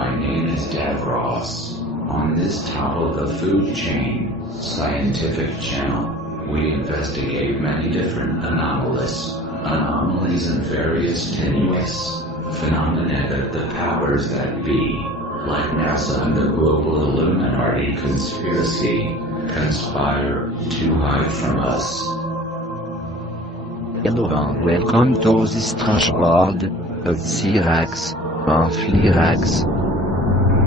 My name is Davros. On this top of the food chain, scientific channel, we investigate many different anomalies and various tenuous phenomena that the powers that be, like NASA and the global Illuminati conspiracy, conspire to hide from us. Hello and welcome to this strange world of Cyrax and Flirax.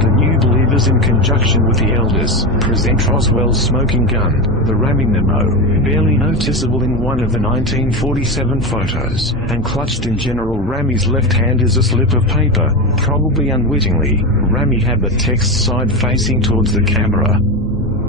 The New Believers, in conjunction with the Elders, present Roswell's smoking gun, the Rami Nemo, barely noticeable in one of the 1947 photos, and clutched in General Rami's left hand is a slip of paper. Probably unwittingly, Rami had the text side facing towards the camera.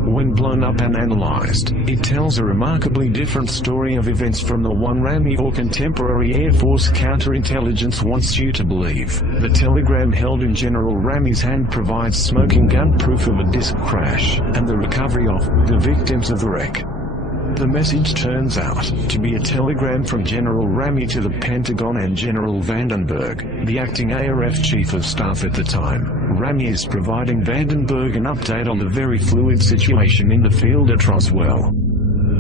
When blown up and analyzed, it tells a remarkably different story of events from the one Rami or contemporary Air Force counterintelligence wants you to believe. The telegram held in General Rami's hand provides smoking gun proof of a disk crash, and the recovery of the victims of the wreck. The message turns out to be a telegram from General Rami to the Pentagon and General Vandenberg, the acting ARF Chief of Staff at the time. Rami is providing Vandenberg an update on the very fluid situation in the field at Roswell.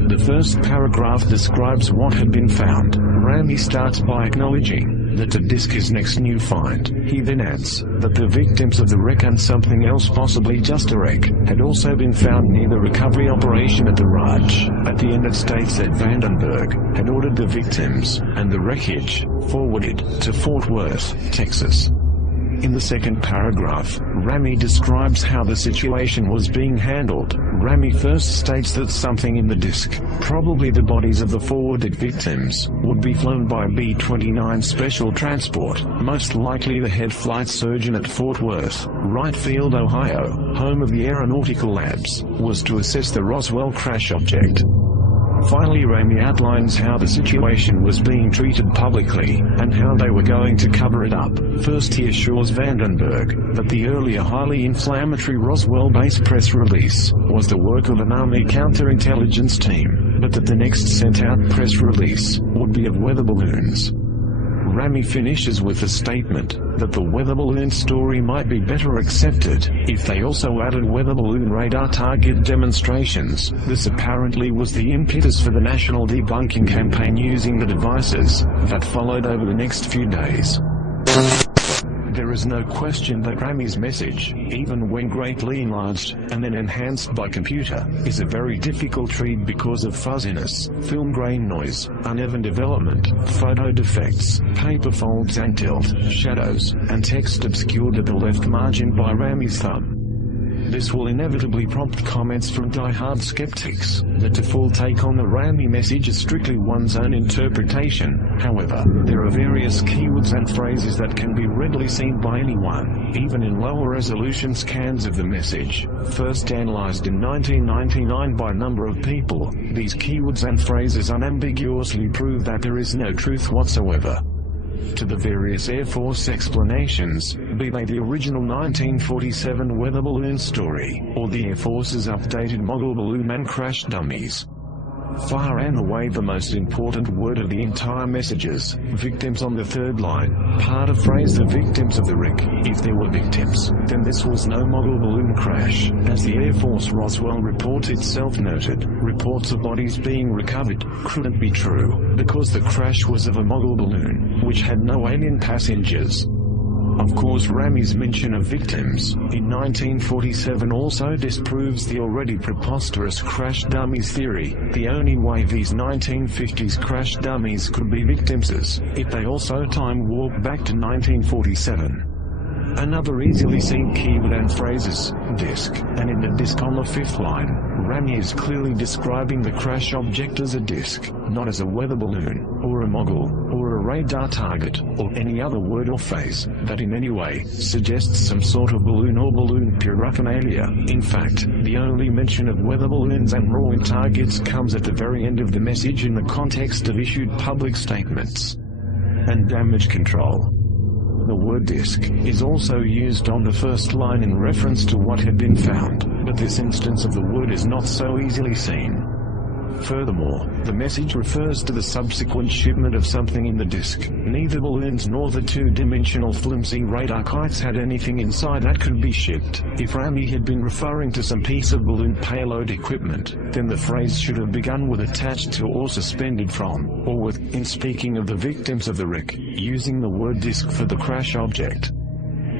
The first paragraph describes what had been found. Rami starts by acknowledging that the disk is next new find. He then adds that the victims of the wreck and something else, possibly just a wreck, had also been found near the recovery operation at the Raj. At the end it states that Vandenberg had ordered the victims and the wreckage forwarded to Fort Worth, Texas. In the second paragraph, Rami describes how the situation was being handled. Rami first states that something in the disk, probably the bodies of the forwarded victims, would be flown by B-29 Special Transport, most likely the head flight surgeon at Fort Worth, Wright-Field, Ohio, home of the Aeronautical Labs, was to assess the Roswell crash object. Finally, Rami outlines how the situation was being treated publicly, and how they were going to cover it up. First he assures Vandenberg that the earlier highly inflammatory Roswell-based press release was the work of an Army counterintelligence team, but that the next sent-out press release would be of weather balloons. Rami finishes with a statement that the weather balloon story might be better accepted if they also added weather balloon radar target demonstrations. This apparently was the impetus for the national debunking campaign using the devices that followed over the next few days. There is no question that Rami's message, even when greatly enlarged and then enhanced by computer, is a very difficult read because of fuzziness, film grain noise, uneven development, photo defects, paper folds and tilt, shadows, and text obscured at the left margin by Rami's thumb. This will inevitably prompt comments from die-hard skeptics that the full take on the Rami message is strictly one's own interpretation. However, there are various keywords and phrases that can be readily seen by anyone, even in lower resolution scans of the message. First analyzed in 1999 by a number of people, these keywords and phrases unambiguously prove that there is no truth whatsoever to the various Air Force explanations, be they the original 1947 weather balloon story, or the Air Force's updated model balloon and crash dummies. Far and away the most important word of the entire messages, victims on the third line, part of phrase the victims of the wreck. If there were victims, then this was no model balloon crash. As the Air Force Roswell report itself noted, reports of bodies being recovered couldn't be true, because the crash was of a model balloon, which had no alien passengers. Of course, Rami's mention of victims in 1947 also disproves the already preposterous crash dummies theory. The only way these 1950s crash dummies could be victims is if they also time warp back to 1947. Another easily seen keyword and phrase is disk, and in the disk on the fifth line, Rami is clearly describing the crash object as a disk, not as a weather balloon, or a mogul, or a radar target, or any other word or phrase that in any way suggests some sort of balloon or balloon paraphernalia. In fact, the only mention of weather balloons and rolling targets comes at the very end of the message in the context of issued public statements and damage control. The word disk is also used on the first line in reference to what had been found, but this instance of the word is not so easily seen. Furthermore, the message refers to the subsequent shipment of something in the disk. Neither balloons nor the two-dimensional flimsy radar kites had anything inside that could be shipped. If Rami had been referring to some piece of balloon payload equipment, then the phrase should have begun with attached to or suspended from, or with, in speaking of the victims of the wreck, using the word disk for the crash object.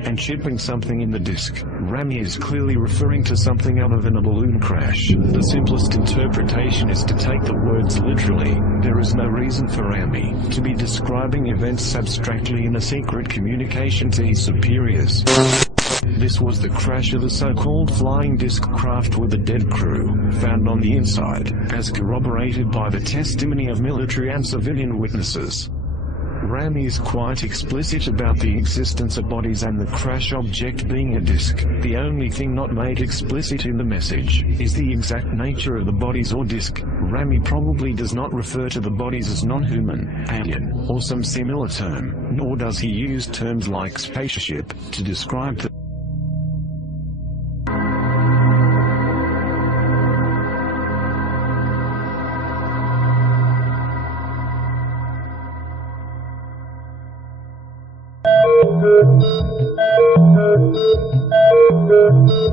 And shipping something in the disk, Rami is clearly referring to something other than a balloon crash. The simplest interpretation is to take the words literally. There is no reason for Rami to be describing events abstractly in a secret communication to his superiors. This was the crash of the so-called flying disc craft with a dead crew, found on the inside, as corroborated by the testimony of military and civilian witnesses. Rami is quite explicit about the existence of bodies and the crash object being a disk. The only thing not made explicit in the message is the exact nature of the bodies or disk. Rami probably does not refer to the bodies as non-human, alien, or some similar term, nor does he use terms like spaceship to describe the Thank you.